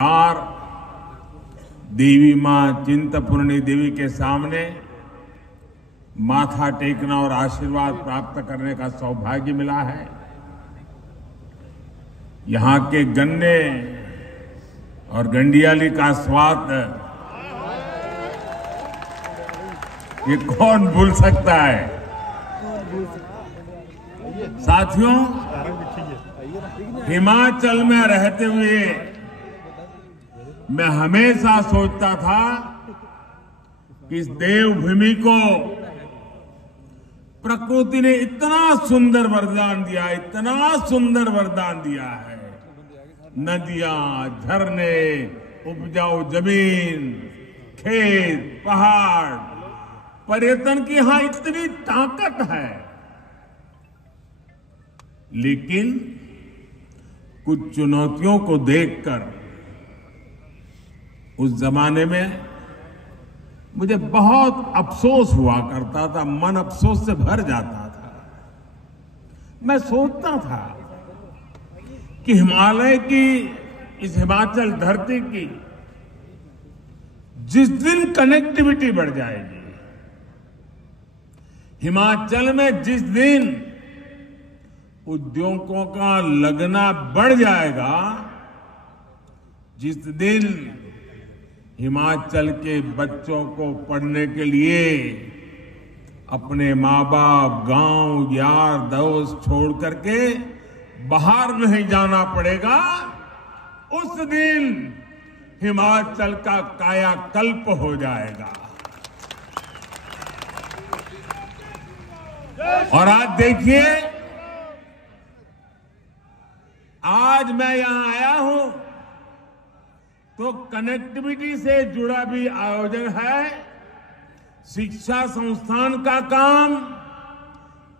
और देवी मां चिंतपूर्णी देवी के सामने माथा टेकना और आशीर्वाद प्राप्त करने का सौभाग्य मिला है। यहाँ के गन्ने और गंडियाली का स्वाद ये कौन भूल सकता है। साथियों, हिमाचल में रहते हुए मैं हमेशा सोचता था कि इस देवभूमि को प्रकृति ने इतना सुंदर वरदान दिया, इतना सुंदर वरदान दिया है। नदियां, झरने, उपजाऊ जमीन, खेत, पहाड़, पर्यटन की यहां इतनी ताकत है। लेकिन कुछ चुनौतियों को देखकर उस जमाने में मुझे बहुत अफसोस हुआ करता था, मन अफसोस से भर जाता था। मैं सोचता था कि हिमालय की, इस हिमाचल धरती की जिस दिन कनेक्टिविटी बढ़ जाएगी, हिमाचल में जिस दिन उद्योगों का लगना बढ़ जाएगा, जिस दिन हिमाचल के बच्चों को पढ़ने के लिए अपने माँ बाप, गांव, यार दोस्त छोड़ करके बाहर नहीं जाना पड़ेगा, उस दिन हिमाचल का कायाकल्प हो जाएगा। और आज देखिए, आज मैं यहां आया हूं तो कनेक्टिविटी से जुड़ा भी आयोजन है, शिक्षा संस्थान का काम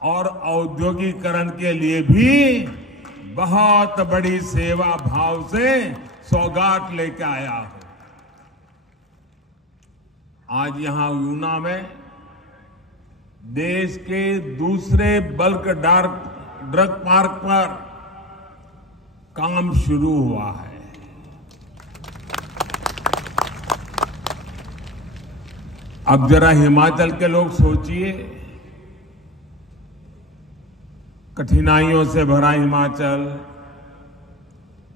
और औद्योगिकरण के लिए भी बहुत बड़ी सेवा भाव से सौगात लेकर आया हूं। आज यहां यूना में देश के दूसरे बल्क ड्रग पार्क पर काम शुरू हुआ है। अब जरा हिमाचल के लोग सोचिए, कठिनाइयों से भरा हिमाचल,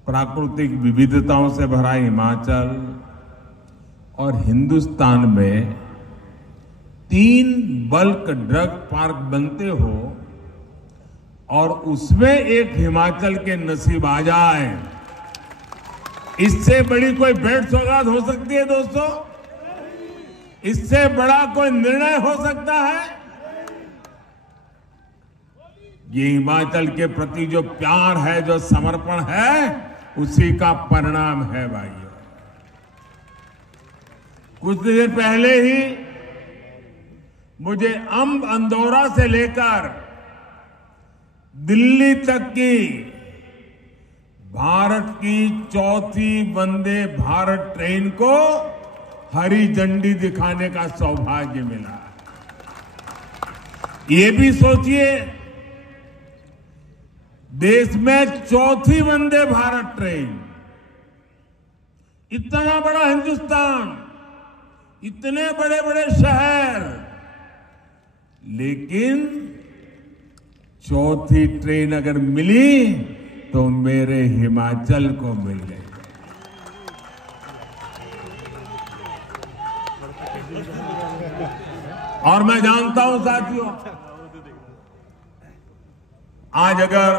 प्राकृतिक विविधताओं से भरा हिमाचल, और हिंदुस्तान में 3 बल्क ड्रग पार्क बनते हो और उसमें एक हिमाचल के नसीब आ जाए, इससे बड़ी कोई भेंट सौगात हो सकती है दोस्तों? इससे बड़ा कोई निर्णय हो सकता है? ये हिमाचल के प्रति जो प्यार है, जो समर्पण है, उसी का परिणाम है भाइयों। कुछ देर पहले ही मुझे अंब अंदौरा से लेकर दिल्ली तक की भारत की 4थी वंदे भारत ट्रेन को हरी झंडी दिखाने का सौभाग्य मिला। ये भी सोचिए, देश में 4थी वंदे भारत ट्रेन, इतना बड़ा हिंदुस्तान, इतने बड़े बड़े शहर, लेकिन 4थी ट्रेन अगर मिली तो मेरे हिमाचल को मिल गई। और मैं जानता हूं साथियों, आज अगर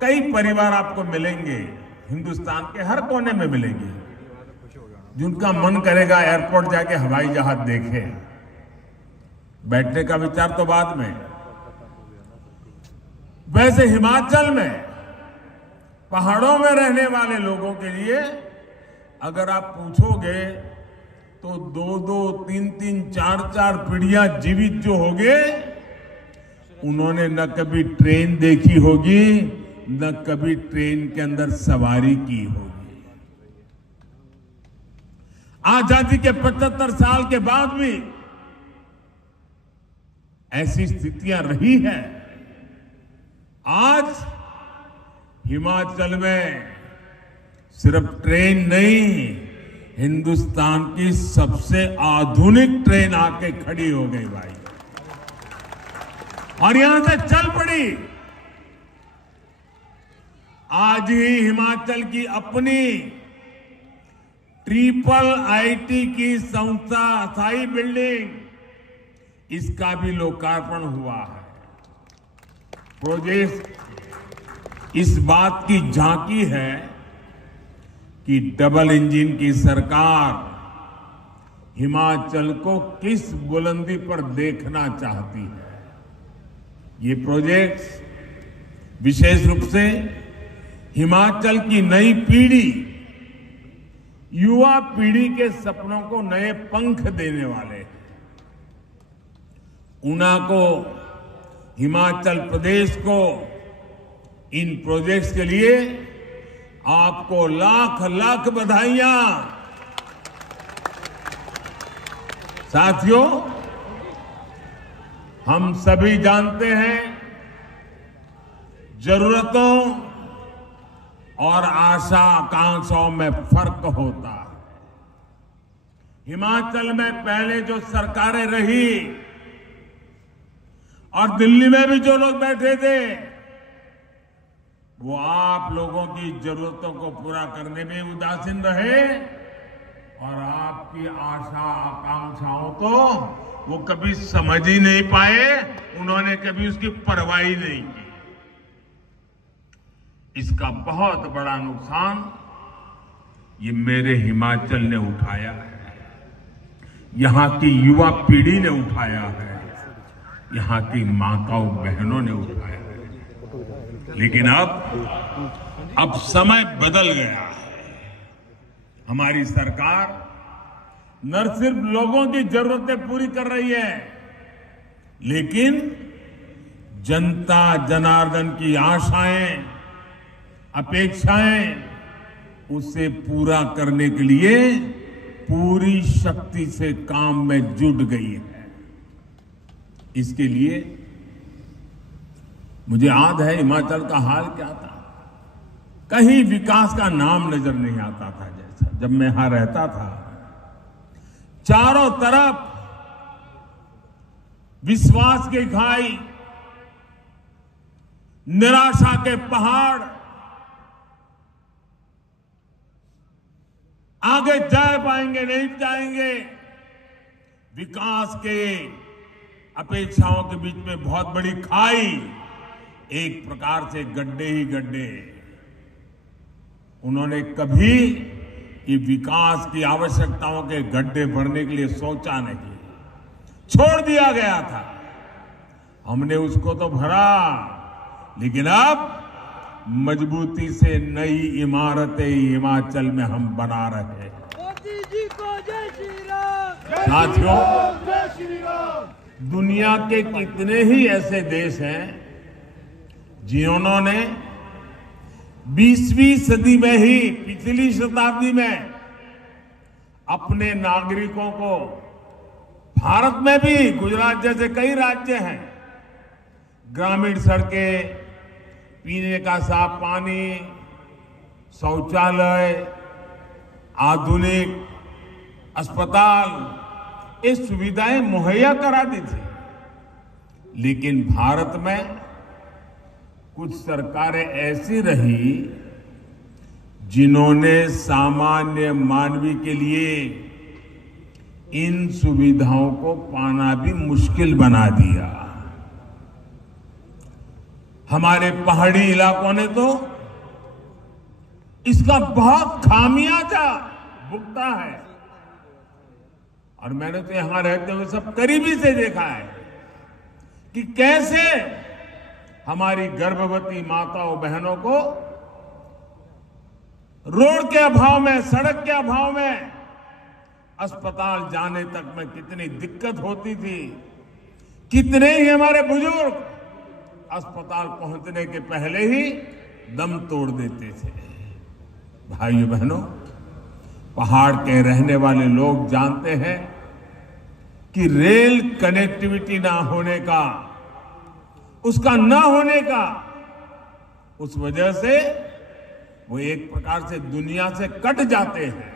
कई परिवार आपको मिलेंगे, हिंदुस्तान के हर कोने में मिलेंगे, जिनका मन करेगा एयरपोर्ट जाके हवाई जहाज देखे। बैठने का विचार तो बाद में। वैसे हिमाचल में पहाड़ों में रहने वाले लोगों के लिए अगर आप पूछोगे तो 2-2, 3-3, 4-4 पीढ़ियां जीवित जो होंगे, उन्होंने न कभी ट्रेन देखी होगी, न कभी ट्रेन के अंदर सवारी की होगी। आजादी के 75 साल के बाद भी ऐसी स्थितियां रही हैं। आज हिमाचल में सिर्फ ट्रेन नहीं, हिंदुस्तान की सबसे आधुनिक ट्रेन आके खड़ी हो गई भाई, और यहां से चल पड़ी। आज ही हिमाचल की अपनी IIIT की संस्था अस्थाई बिल्डिंग, इसका भी लोकार्पण हुआ है। प्रोजेक्ट इस बात की झांकी है कि डबल इंजन की सरकार हिमाचल को किस बुलंदी पर देखना चाहती है। ये प्रोजेक्ट विशेष रूप से हिमाचल की नई पीढ़ी, युवा पीढ़ी के सपनों को नए पंख देने वाले हैं। ऊना को, हिमाचल प्रदेश को इन प्रोजेक्ट्स के लिए आपको लाख लाख बधाइयां। साथियों, हम सभी जानते हैं जरूरतों और आशा आकांक्षाओं में फर्क होता है। हिमाचल में पहले जो सरकारें रही और दिल्ली में भी जो लोग बैठे थे, वो आप लोगों की जरूरतों को पूरा करने में उदासीन रहे और आपकी आशा आकांक्षाओं को वो कभी समझ ही नहीं पाए, उन्होंने कभी उसकी परवाह ही नहीं की। इसका बहुत बड़ा नुकसान ये मेरे हिमाचल ने उठाया है, यहां की युवा पीढ़ी ने उठाया है, यहां की माताओं बहनों ने उठाया है। लेकिन अब समय बदल गया है। हमारी सरकार न सिर्फ लोगों की जरूरतें पूरी कर रही है, लेकिन जनता जनार्दन की आशाएं, अपेक्षाएं, उसे पूरा करने के लिए पूरी शक्ति से काम में जुट गई है। इसके लिए मुझे याद है हिमाचल का हाल क्या था। कहीं विकास का नाम नजर नहीं आता था। जैसा जब मैं यहां रहता था, चारों तरफ विश्वास की खाई, निराशा के पहाड़, आगे जा पाएंगे नहीं जाएंगे, विकास के अपेक्षाओं के बीच में बहुत बड़ी खाई, एक प्रकार से गड्ढे ही गड्ढे। उन्होंने कभी ये विकास की आवश्यकताओं के गड्ढे भरने के लिए सोचा नहीं, छोड़ दिया गया था। हमने उसको तो भरा, लेकिन अब मजबूती से नई इमारतें हिमाचल में हम बना रहे हैं। मोदी जी को जय श्री राम। साथियों, जय श्री राम। दुनिया के कितने ही ऐसे देश हैं जिन्होंने 20वीं सदी में ही, पिछली शताब्दी में अपने नागरिकों को, भारत में भी गुजरात जैसे कई राज्य हैं, ग्रामीण सड़कें, पीने का साफ पानी, शौचालय, आधुनिक अस्पताल, ये सुविधाएं मुहैया करा दी थी। लेकिन भारत में कुछ सरकारें ऐसी रही जिन्होंने सामान्य मानवी के लिए इन सुविधाओं को पाना भी मुश्किल बना दिया। हमारे पहाड़ी इलाकों ने तो इसका बहुत खामियाजा भुगता है, और मैंने तो यहां रहते हुए सब करीबी से देखा है कि कैसे हमारी गर्भवती माताओं बहनों को रोड के अभाव में, सड़क के अभाव में अस्पताल जाने तक में कितनी दिक्कत होती थी। कितने ही हमारे बुजुर्ग अस्पताल पहुंचने के पहले ही दम तोड़ देते थे। भाइयों बहनों, पहाड़ के रहने वाले लोग जानते हैं कि रेल कनेक्टिविटी ना होने का, उसका ना होने का, उस वजह से वो एक प्रकार से दुनिया से कट जाते हैं।